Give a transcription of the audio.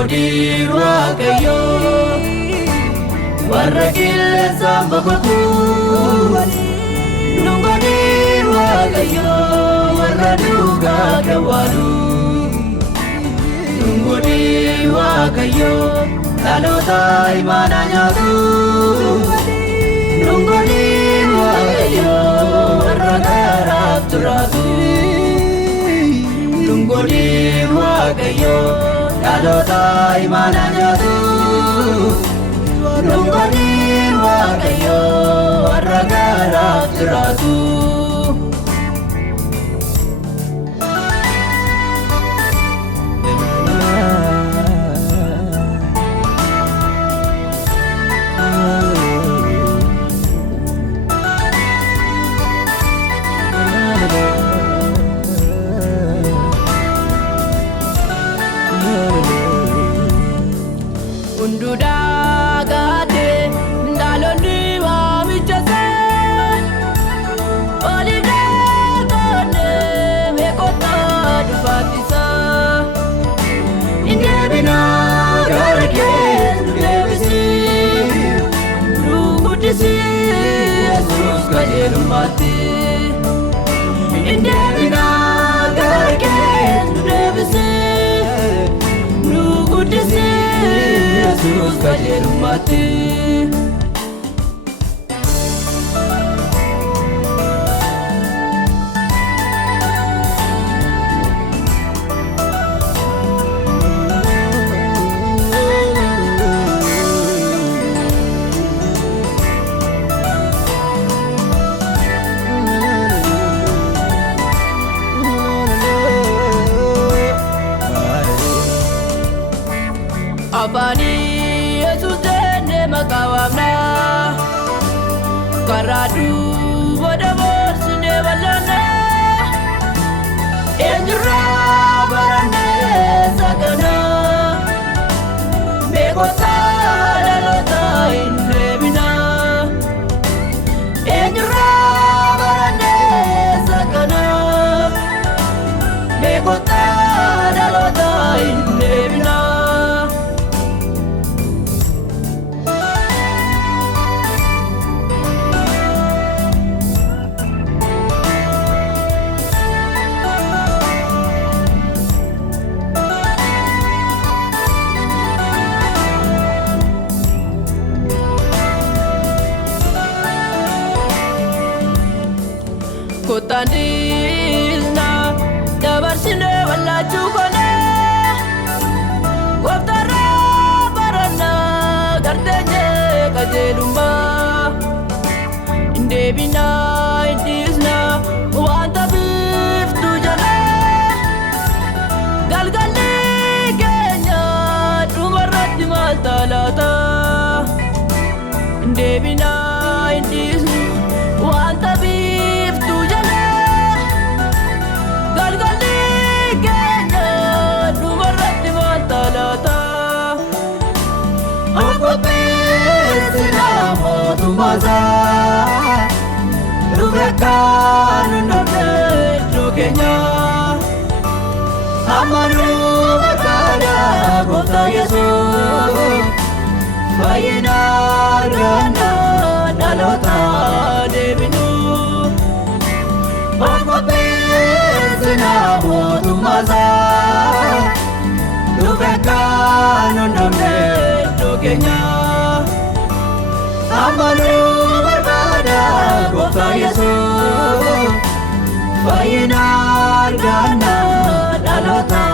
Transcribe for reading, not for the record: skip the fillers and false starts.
Nungodi Waaqayyo warra qilleensa boqotu. Nungodi Waaqayyo warra dhugaa gawwaalu. Nungodi Waaqayyo dhaloota imaanaa nyaatu. Nungodi Waaqayyo warra garaaf turaatu. Nungodi Waaqayyo dhaloota imaanaa nyaatu. Nungodi Waaqayyo warra garaaf turaatu. Unduda gade ndaloni wamichase olide kone mekota dufatisa indebina garake ndebisi rugudisi Jesus kajelumati indebina garake ndebisi rugudisi Jesus kajelumati. Abani Yesus dene makawamna karadu boda borsne walana enjra barane sagana megota dalota indebina enjra barane sagana megota dalota indebina. Kotandina dabarsine wala chukone waftara barana gardenye kajelumba indebina indisna wanta biftu jala galgali kenya dumarati maltalata indebina indisna wanta biftu jala galgali kenya dumarati maltalata akopesina motumaza rubekanu nonetro kenya amanu bakada gota Yesus fayina gana dalota debinu akopesina motumaza rubekanu nonetro kenya amanu bakada gota Yesus fayina gana dalota